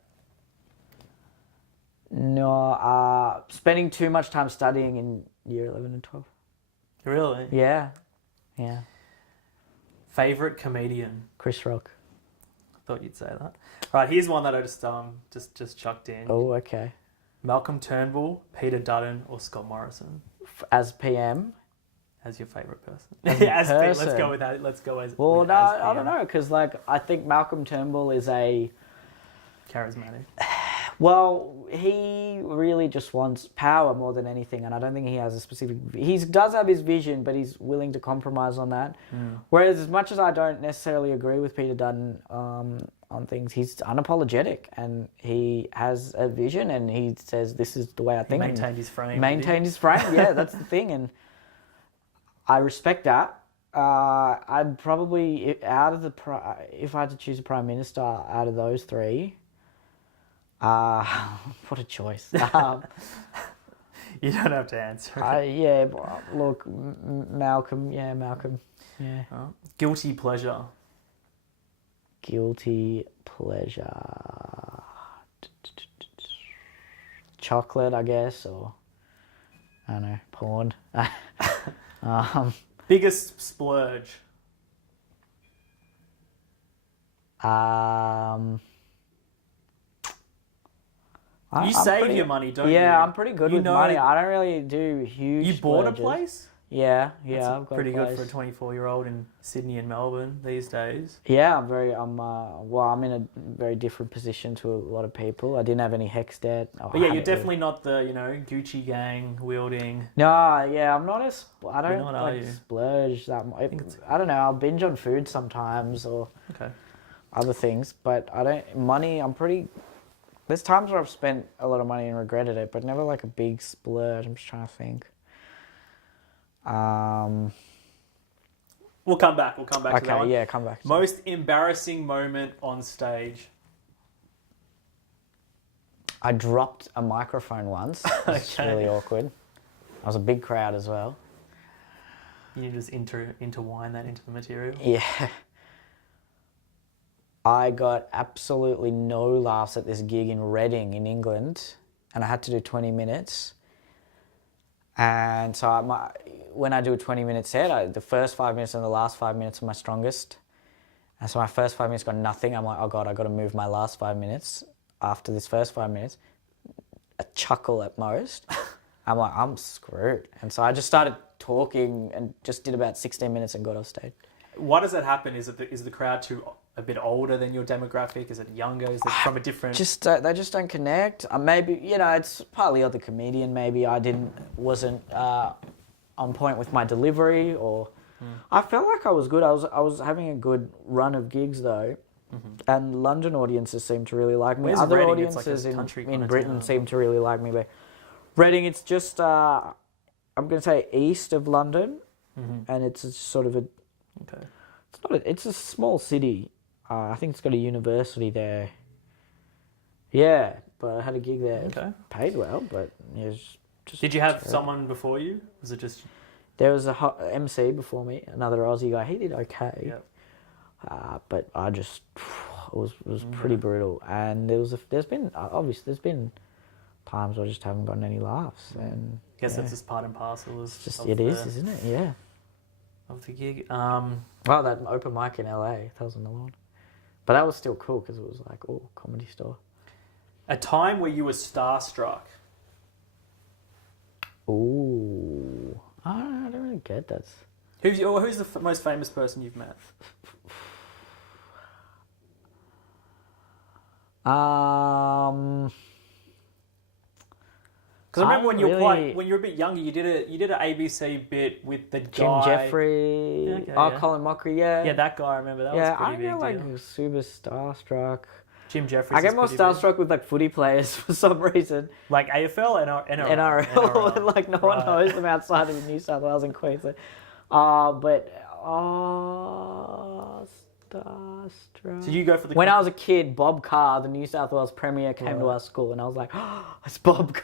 No, spending too much time studying in year 11 and 12. Really? Yeah. Favourite comedian? Chris Rock. Thought you'd say that. All right, here's one that I just chucked in. Oh, okay. Malcolm Turnbull, Peter Dutton, or Scott Morrison? As PM? As your favourite person? As person. Let's go with that. Let's go as. Well, with no, as I don't know, because I think Malcolm Turnbull is a... charismatic. Well, he really just wants power more than anything, and I don't think he has a specific... He does have his vision, but he's willing to compromise on that. Whereas as much as I don't necessarily agree with Peter Dutton on things, he's unapologetic, and he has a vision, and he says, this is the way I think. He maintained his frame. Yeah, that's the thing, and I respect that. I'd probably, if I had to choose a prime minister out of those three... What a choice. You don't have to answer. Yeah, look, Malcolm. Yeah, Malcolm. Yeah. Guilty pleasure. Guilty pleasure. Chocolate, I guess, or I don't know, porn. Biggest splurge. You save your money, don't you? Yeah, I'm pretty good with money. I don't really do huge. You bought splurges. a place? Yeah, That's I've got pretty a place. good for a 24-year-old in Sydney and Melbourne these days. Yeah, I'm in a very different position to a lot of people. I didn't have any HEX debt. But yeah, you're definitely not the, Gucci gang wielding. No, yeah, I'm not I don't not, like splurge that much. I don't know, I'll binge on food sometimes or other things, but I'm pretty... There's times where I've spent a lot of money and regretted it, but never like a big splurge. I'm just trying to think. We'll come back to that one. Okay, yeah, come back. Most embarrassing moment on stage? I dropped a microphone once. It's really awkward. I was a big crowd as well. You need to just intertwine that into the material? Yeah. I got absolutely no laughs at this gig in Reading in England, and I had to do 20 minutes. And so when I do a 20-minute set, the first 5 minutes and the last 5 minutes are my strongest. And so my first 5 minutes got nothing. I'm like, oh God, I got to move my last 5 minutes. After this first 5 minutes, a chuckle at most. I'm like, I'm screwed. And so I just started talking and just did about 16 minutes and got off stage. Why does that happen? Is the crowd a bit older than your demographic? Is it younger? Is it from a different... They just don't connect. Maybe, it's partly of the comedian. Maybe I wasn't on point with my delivery, or... I felt like I was good. I was having a good run of gigs though. And London audiences seem to really like me. Where's Other Reading? audiences It's like in Britain seem to really like me. But Reading, it's just... I'm going to say east of London. And it's sort of a... Okay. It's a small city. I think it's got a university there. Yeah, but I had a gig there. Okay. Paid well, but it was just... Did you have someone before you? Was it just... There was a MC before me, another Aussie guy. He did okay. Yep. But I just... It was pretty brutal. And there's been times I just haven't gotten any laughs. And I guess that's just part and parcel. It is, isn't it? Yeah. Of the gig. Well, that open mic in LA, that was another one. But that was still cool because it was like, comedy store. A time where you were starstruck. Ooh. I don't really get that. Who's the most famous person you've met? Because I remember when you're a bit younger, you did an ABC bit with the guy Jim Jeffrey. Colin Mockery. Yeah, that guy. I remember that was pretty big. Yeah, I get like super starstruck. Jim Jeffrey. I get more starstruck with like footy players for some reason. Like AFL and NRL. Like no one knows them outside of New South Wales and Queensland. Starstruck. So you go for the... When I was a kid, Bob Carr, the New South Wales Premier, came to our school, and I was like, it's Bob Carr.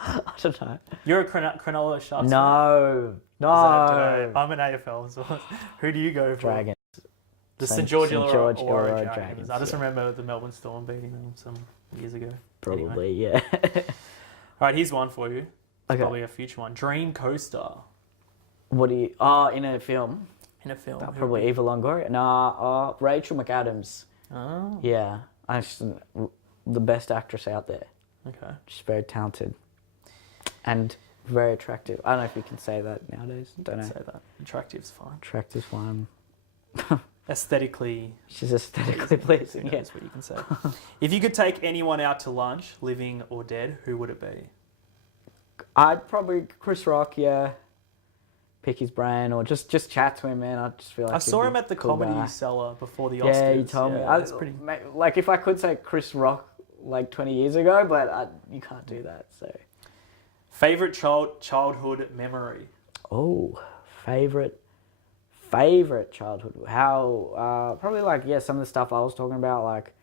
I don't know. You're a Cronulla Sharks No. I'm an AFL as well. Who do you go for? Dragons. The St. George Illawarra Dragons. I just remember the Melbourne Storm beating them some years ago. Probably, yeah. All right, here's one for you. It's probably a future one. Dream co-star. What do you... Oh, in a film? In a film. Probably Eva Longoria. No, Rachel McAdams. Oh. Yeah. The best actress out there. Okay. She's very talented. And very attractive. I don't know if you can say that nowadays. Don't know. Say that. Attractive's fine. Attractive's fine. Aesthetically. She's aesthetically pleasing. Yeah. That's what you can say. If you could take anyone out to lunch, living or dead, who would it be? I'd probably Chris Rock. Yeah. Pick his brain or just chat to him, man. I just feel like I saw him at the Comedy Cellar before the Oscars. Yeah, you told me. That's pretty. Like if I could say Chris Rock like 20 years ago, but you can't do that. So. Favorite childhood memory? Oh, favorite childhood. How, probably like, some of the stuff I was talking about, like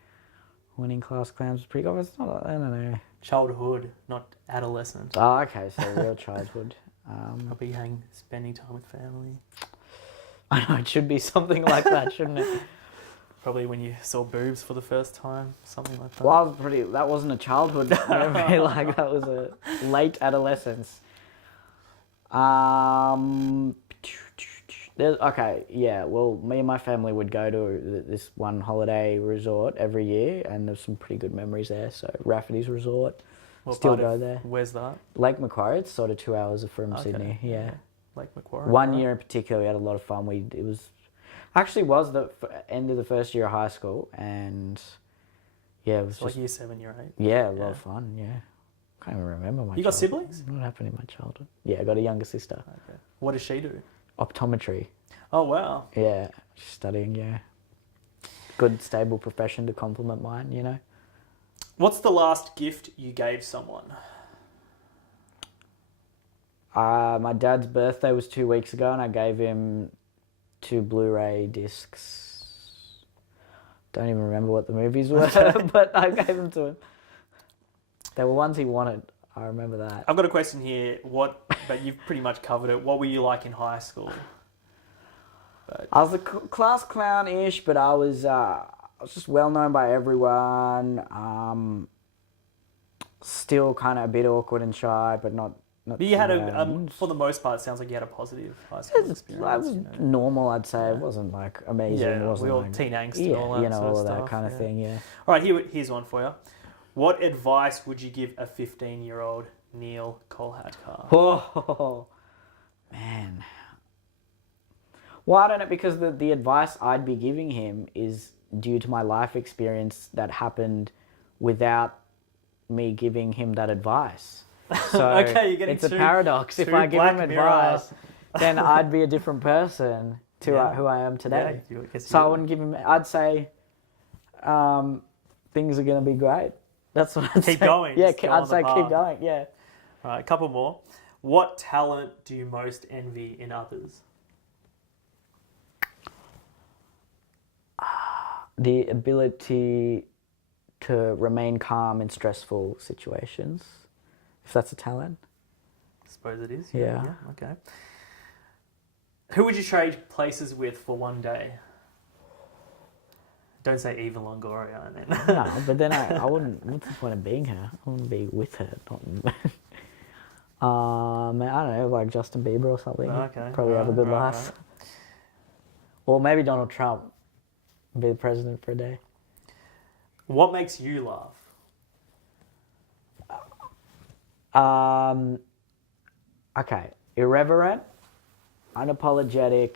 Winning Class Clowns was pretty good. It's not, I don't know. Childhood, not adolescent. Oh, okay, so real childhood. I'll be spending time with family. I know, it should be something like that, shouldn't it? Probably when you saw boobs for the first time, something like that. Well, that wasn't a childhood memory, like that was a late adolescence. Okay, yeah, well, me and my family would go to this one holiday resort every year, and there's some pretty good memories there. So, Rafferty's Resort, still go there. Where's that? Lake Macquarie, it's sort of 2 hours from Sydney, yeah. Lake Macquarie. One year in particular, we had a lot of fun. It was the end of the first year of high school, and yeah, it was like year 7, year 8. Yeah, a lot of fun, yeah. Can't even remember my You got siblings? What happened in my childhood? Yeah, I got a younger sister. Okay. What does she do? Optometry. Oh, wow. Yeah, she's studying, yeah. Good, stable profession to complement mine, you know. What's the last gift you gave someone? My dad's birthday was 2 weeks ago, and I gave him 2 Blu-ray discs. Don't even remember what the movies were, but I gave them to him. They were ones he wanted. I remember that. I've got a question here. But you've pretty much covered it. What were you like in high school? I was a class clown-ish, but I was just well known by everyone. Still kind of a bit awkward and shy, but not. But you had for the most part, it sounds like you had a positive high school experience. It was normal, I'd say. It wasn't like amazing. Yeah, it wasn't we all like, teen angst and all that you know, sort of all stuff. that kind of thing, yeah. All right, here's one for you. What advice would you give a 15-year-old Neel Kolhatkar? Oh, man. Well, I don't know, because the advice I'd be giving him is due to my life experience that happened without me giving him that advice. So okay, you're getting it's a paradox. If I give him advice, then I'd be a different person to who I am today. Yeah, so I wouldn't give him. I'd say things are going to be great. That's what I'd say. Keep going. Yeah, I'd say keep going. Yeah. All right, a couple more. What talent do you most envy in others? The ability to remain calm in stressful situations. If that's a talent. I suppose it is. Yeah. Okay. Who would you trade places with for one day? Don't say Eva Longoria. And then. No, but then I wouldn't. What's the point of being her? I wouldn't be with her. I don't know, like Justin Bieber or something. Okay. Probably have a good life. Right. Or maybe Donald Trump. Be the president for a day. What makes you laugh? Okay, irreverent, unapologetic,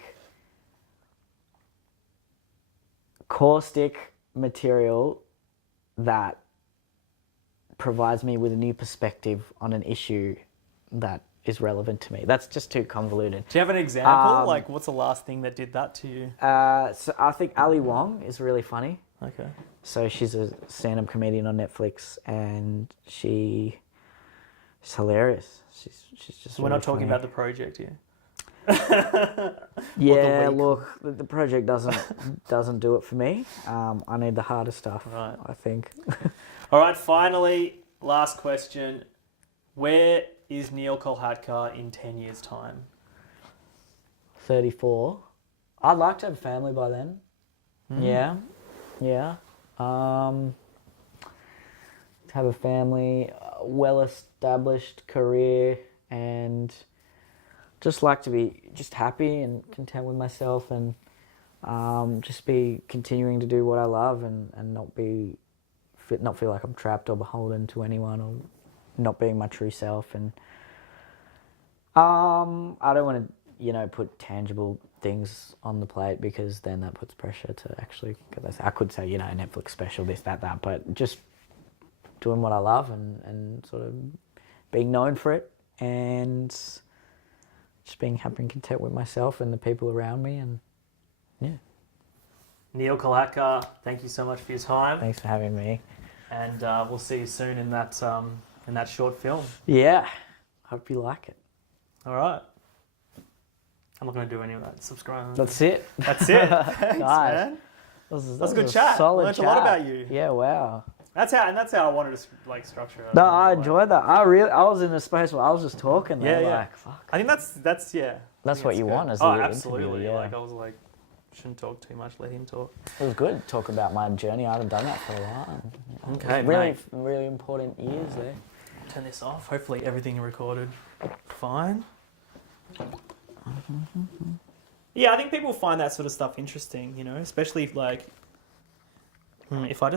caustic material that provides me with a new perspective on an issue that is relevant to me. That's just too convoluted. Do you have an example? Like, what's the last thing that did that to you? So I think Ali Wong is really funny. Okay. So she's a stand-up comedian on Netflix, and she's hilarious. She's just. So we're not talking about The Project here. Yeah, look, the project doesn't do it for me. I need the harder stuff. Right. I think. All right. Finally, last question: where is Neel Kolhatkar in 10 years' time? 34. I'd like to have a family by then. Yeah. To have a family, a well-established career, and just like to be just happy and content with myself, and just be continuing to do what I love, and not feel like I'm trapped or beholden to anyone, or not being my true self. And I don't want to, put tangible things on the plate, because then that puts pressure to actually. Cause I could say, Netflix special, this, that, but just doing what I love, and sort of being known for it, and just being happy and content with myself and the people around me, and yeah. Neel Kolhatkar, thank you so much for your time. Thanks for having me. And we'll see you soon in that short film. Yeah, hope you like it. All right. I'm not going to do any of that. Subscribe. That's it. That's it. Thanks, Guys. man. That's a good chat. Solid Learned chat. a lot about you. Yeah, wow. That's how I wanted to like structure it. No, I enjoyed that. I was in a space where I was just talking. There, Yeah. like, fuck. I think that's yeah. That's what you good. want as Oh, the absolutely. interview, yeah. Like I was like, shouldn't talk too much. Let him talk. It was good to talk about my journey. I haven't done that for a while. Okay, really, mate. really important years there. Turn this off. Hopefully everything recorded fine. Yeah, I think people find that sort of stuff interesting, you know, especially if like, if I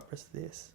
press this,